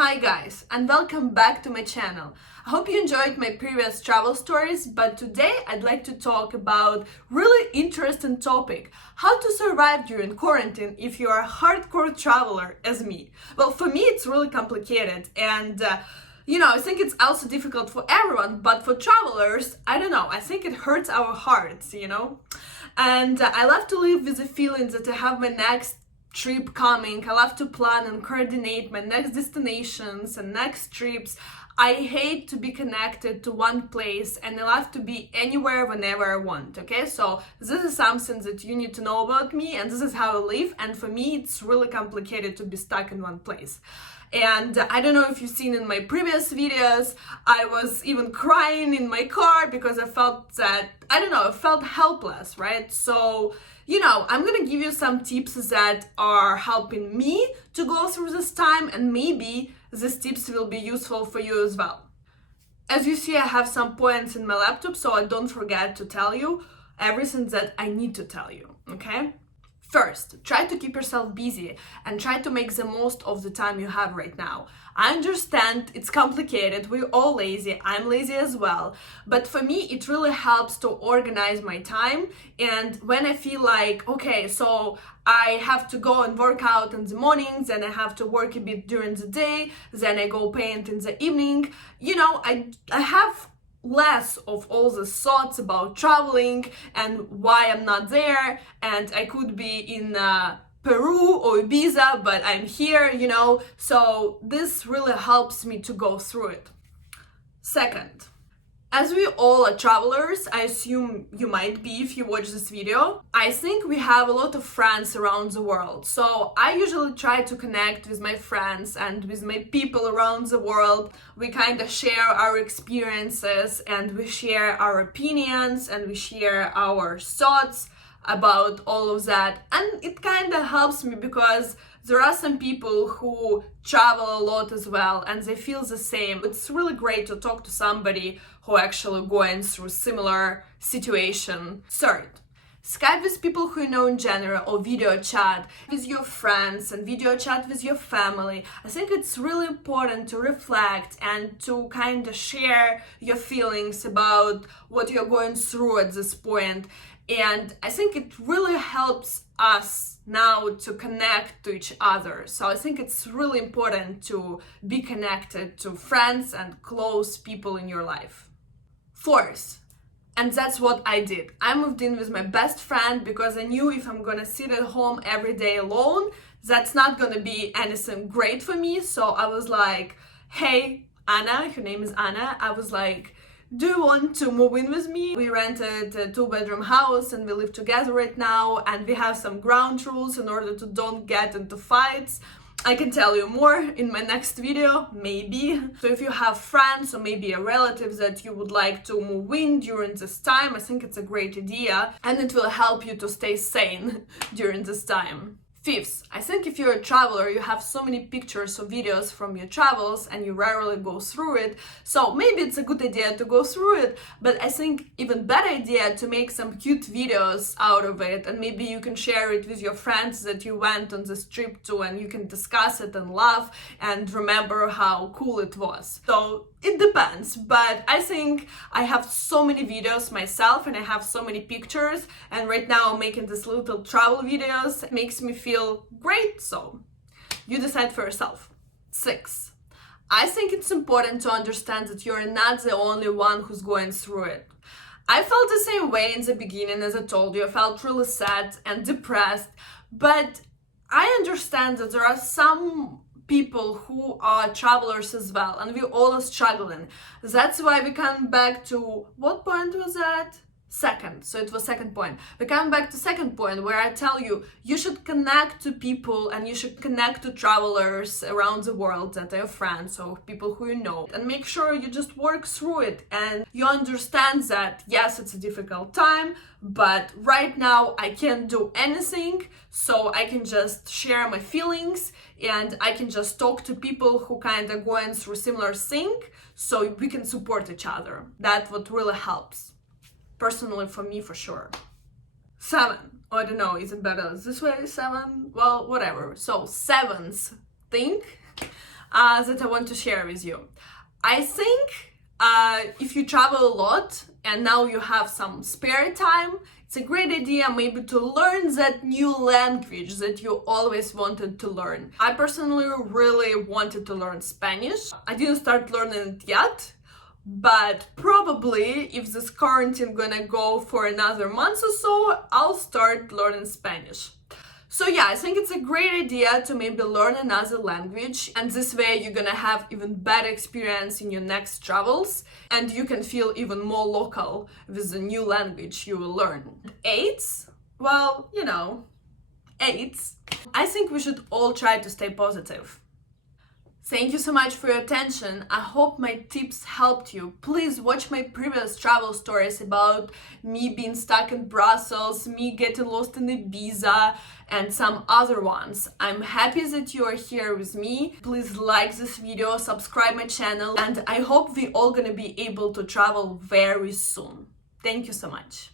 Hi guys, and welcome back to my channel. I hope you enjoyed my previous travel stories, but today I'd like to talk about really interesting topic: how to survive during quarantine if you are a hardcore traveler as me. Well, for me it's really complicated and I think it's also difficult for everyone, but for travelers, I don't know, I think it hurts our hearts, And I love to live with the feeling that I have my next trip coming. I love to plan and coordinate my next destinations and next trips. I hate to be connected to one place and I love to be anywhere whenever I want, okay? So this is something that you need to know about me, and this is how I live, and for me it's really complicated to be stuck in one place. And I don't know if you've seen in my previous videos, I was even crying in my car because I felt that, I felt helpless, right? So, I'm gonna give you some tips that are helping me to go through this time, and maybe these tips will be useful for you as well. As you see, I have some points in my laptop, so I don't forget to tell you everything that I need to tell you, okay? First, try to keep yourself busy and try to make the most of the time you have right now. I understand it's complicated, we're all lazy, I'm lazy as well, but for me it really helps to organize my time. And when I feel like, okay, so I have to go and work out in the mornings, then I have to work a bit during the day, then I go paint in the evening, I have less of all the thoughts about traveling and why I'm not there, and I could be in Peru or Ibiza, but I'm here, so this really helps me to go through it. Second, as we all are travelers, I assume you might be if you watch this video, I think we have a lot of friends around the world. So I usually try to connect with my friends and with my people around the world. We kind of share our experiences and we share our opinions and we share our thoughts about all of that. And it kind of helps me because there are some people who travel a lot as well and they feel the same. It's really great to talk to somebody who actually going through similar situation. Third, Skype with people who you know in general, or video chat with your friends and video chat with your family. I think it's really important to reflect and to kind of share your feelings about what you're going through at this point. And I think it really helps us now to connect to each other. So I think it's really important to be connected to friends and close people in your life. Fourth, and that's what I did. I moved in with my best friend because I knew if I'm gonna sit at home every day alone, that's not gonna be anything great for me. So I was like, hey, Anna, her name is Anna, I was like, do you want to move in with me? We rented a 2-bedroom house and we live together right now, and we have some ground rules in order to don't get into fights. I can tell you more in my next video, maybe. So if you have friends or maybe a relative that you would like to move in during this time, I think it's a great idea and it will help you to stay sane during this time. Fifth, I think if you're a traveler, you have so many pictures or videos from your travels and you rarely go through it. So maybe it's a good idea to go through it, but I think even better idea to make some cute videos out of it, and maybe you can share it with your friends that you went on this trip to, and you can discuss it and laugh and remember how cool it was. So it depends, but I think I have so many videos myself and I have so many pictures, and right now I'm making these little travel videos. It makes me feel great, so you decide for yourself. 6, I think it's important to understand that you're not the only one who's going through it. I felt the same way in the beginning, as I told you. I felt really sad and depressed, but I understand that there are some people who are travelers as well, and we're all struggling. That's why we come back to, what point was that? Second, so it was second point. We come back to second point where I tell you, you should connect to people and you should connect to travelers around the world that are your friends or people who you know, and make sure you just work through it and you understand that yes, it's a difficult time, but right now I can't do anything, so I can just share my feelings and I can just talk to people who kind of going through similar thing, so we can support each other. That's what really helps. Personally, for me, for sure. 7, I don't know, is it better this way? 7? Well, whatever. So 7th thing, that I want to share with you. I think if you travel a lot and now you have some spare time, it's a great idea maybe to learn that new language that you always wanted to learn. I personally really wanted to learn Spanish. I didn't start learning it yet, but probably if this quarantine gonna go for another month or so, I'll start learning Spanish. So yeah, I think it's a great idea to maybe learn another language, and this way you're gonna have even better experience in your next travels and you can feel even more local with the new language you will learn. AIDS? Well, AIDS. I think we should all try to stay positive. Thank you so much for your attention. I hope my tips helped you. Please watch my previous travel stories about me being stuck in Brussels, me getting lost in Ibiza, and some other ones. I'm happy that you are here with me. Please like this video, subscribe my channel, and I hope we all gonna be able to travel very soon. Thank you so much.